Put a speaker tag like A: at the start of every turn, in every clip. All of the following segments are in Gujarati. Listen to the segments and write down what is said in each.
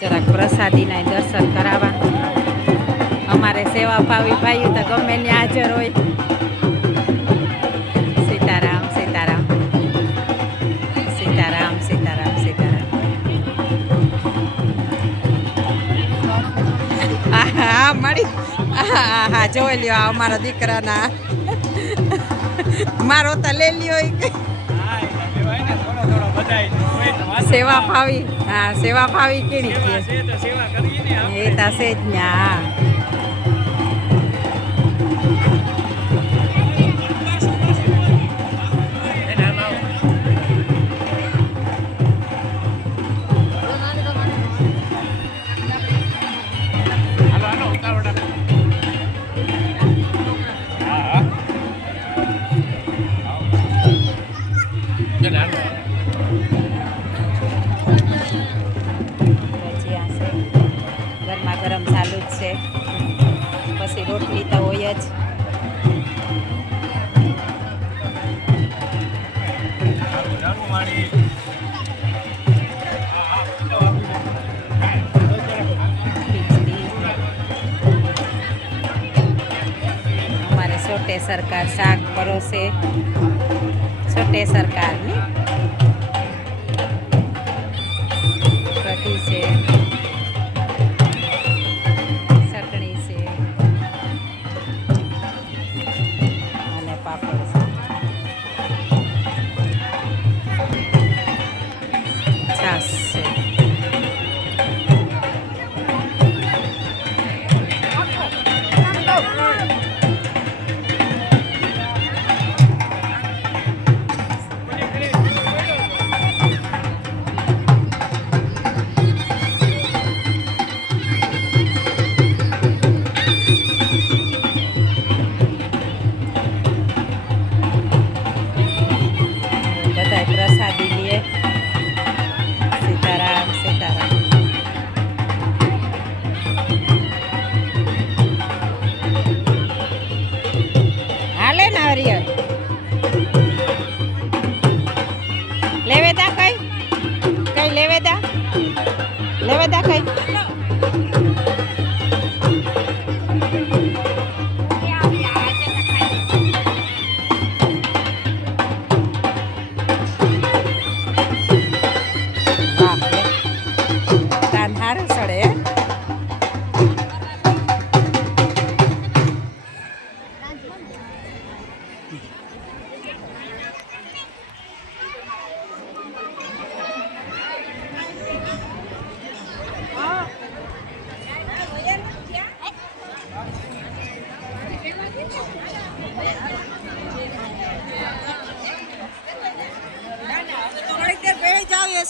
A: જરાક પ્રસાદીના દર્શન કરાવવા. અમારે સેવા ભાવી ભાઈ તો ગમે ને હાજર હોય. સીતારામ સીતારામ. સીતારામ સીતારામ સીતારામ. હા મળી. હા જોઈ લ્યો અમારા દીકરાના. મારો તો લઈ લ્યો. સેવા ફાવી હા સેવા ફાવી છે? એ તો છે જ ને હા. સોટે સરકાર શાક પરોસે. છોટે સરકારની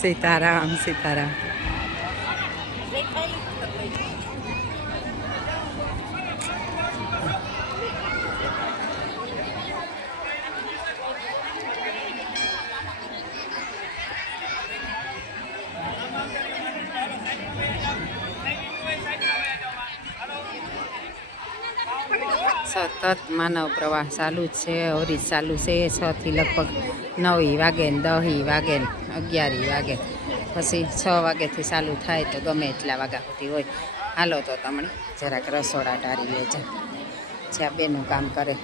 A: સીતારામ સીતારામ. સતત માનવ પ્રવાહ ચાલુ જ છે ઓરી ચાલુ છે છ થી લગભગ નવી વાગે ને દહી વાગે ને અગિયારી વાગે. પછી છ વાગેથી ચાલુ થાય તો ગમે એટલા વાગ્યા સુધી હોય. હાલો તો તમને જરાક રસોડા ટારી લેજે. જ્યાં બેનું કામ કરે.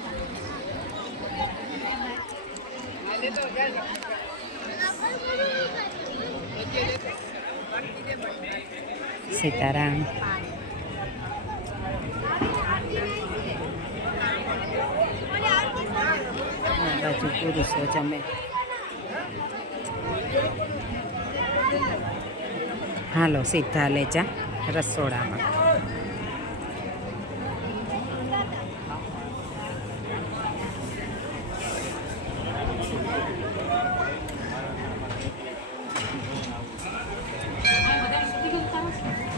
A: સીતારામ. પુરુષો પુરુષો હાલો સીધા લેજા રસોડામાં.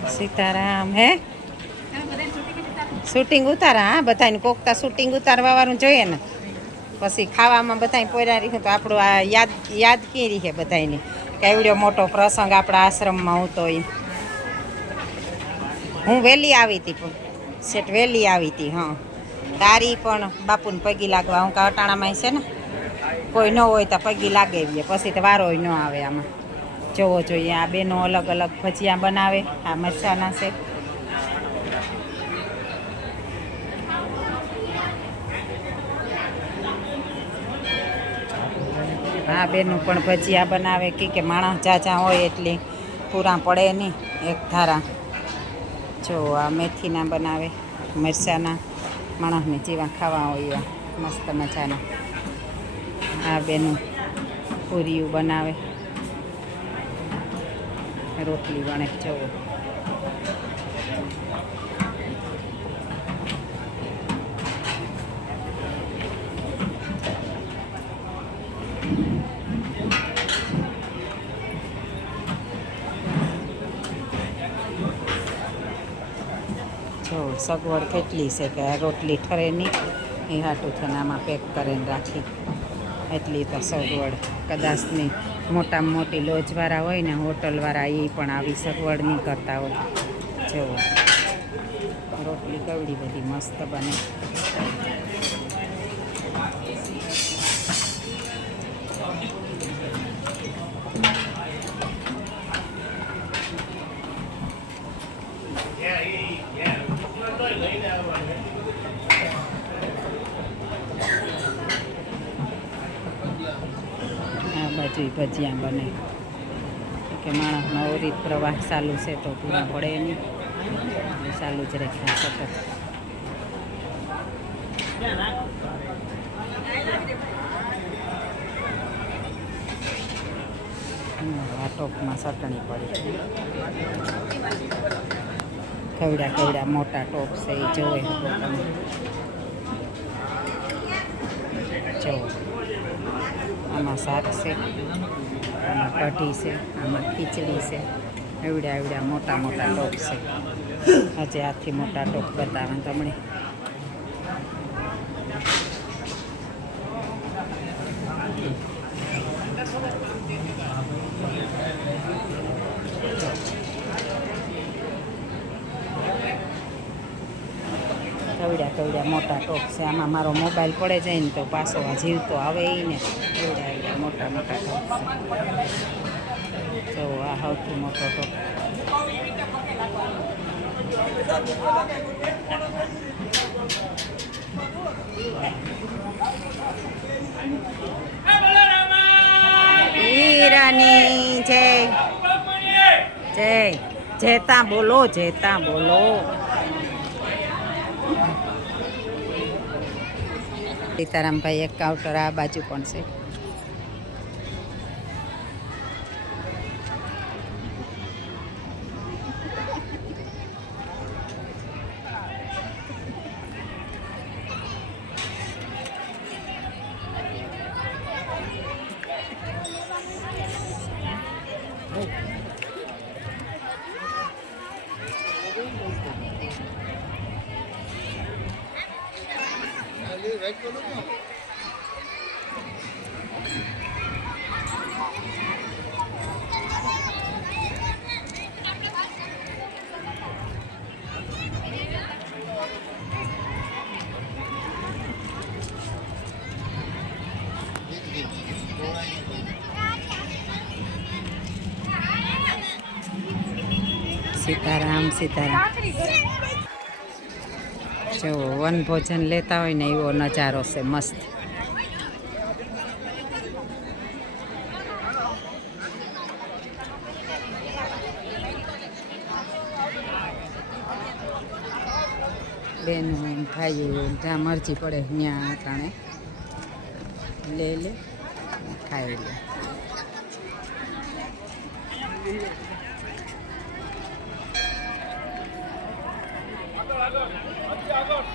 A: સીતારામ હે? શૂટિંગ ઉતારા હા બધાને કોકતા શૂટિંગ ઉતારવા વાળું જોઈએ ને. પછી ખાવામાં બધાય પોર્યા રહી તો આપણું આ યાદ યાદ કઈ રહી બધાને કેવડો મોટો પ્રસંગ આપણા આશ્રમમાં હતો એ હું વહેલી આવી હતી પણ. સેટ વહેલી આવી હતી હા. તારી પણ બાપુને પગી લાગવા. હું કા અટાણામાં છે ને? કોઈ ન હોય તો પગી લાગે પછી તો વારો ન આવે આમાં. જોવો જોઈએ, આ બેનો અલગ અલગ ભજીયા બનાવે. આ મરચાના છે હા, બેનું પણ ભજીયા બનાવે. કે કે માણસ જાજા હોય એટલે પૂરા પડે નહીં, એક ધારા. જો, આ મેથીના બનાવે, મરચાના. માણસને જેવા ખાવા હોય મસ્ત મજાના. આ બેનું પૂરીયું બનાવે. રોટલી વણે જવો સગવડ કેટલી છે કે રોટલી ઠરે નહીં, એ હાટું થઈને આમાં પેક કરીને રાખી. એટલી તો સગવડ. કદાચ નહીં, મોટામાં મોટી લોજવાળા હોય ને, હોટલવાળા, એ પણ આવી સગવડ નહીં કરતા હોય. જો રોટલી કવડી બધી મસ્ત બને. આ ભજીયા બને. કે માણસનો રીત પ્રવાહ ચાલુ છે તો પૂરા પડે નહીં ચાલુ જ રહે સતત આ ટોપમાં ચટણી પડી. કેવડા કેવડા મોટા ટોપ છે, એ જોવે. તમે જુઓ આમાં શાક છે, આમાં કઢી છે, આમાં ખીચડી છે, એવડા એવડા મોટા મોટા ટોપ છે. હજી આથી મોટા ટોપ બતાવે તમને. કવડ્યા કવડ્યા મોટા ટોપ છે. આમાં મારો મોબાઈલ પડે જાય ને તો પાછો આ જીવતો આવે ને એવડા એવડા મોટા મોટા ટોપ છે. તો આ સૌથી મોટો ટોપ. હીરાની જય. જય. જેતા બોલો જેતા બોલો. સીતારામભાઈ એક કાઉન્ટર આ બાજુ પણ છે. સીતારામ સીતારામ. જો, વન ભોજન લેતા હોય ને, એવો નજારો છે, મસ્ત. બેન ભાઈઓ જ્યાં મરજી પડે, ત્યાં અટાણે લઈ લે. ખાઈ લે. આગળ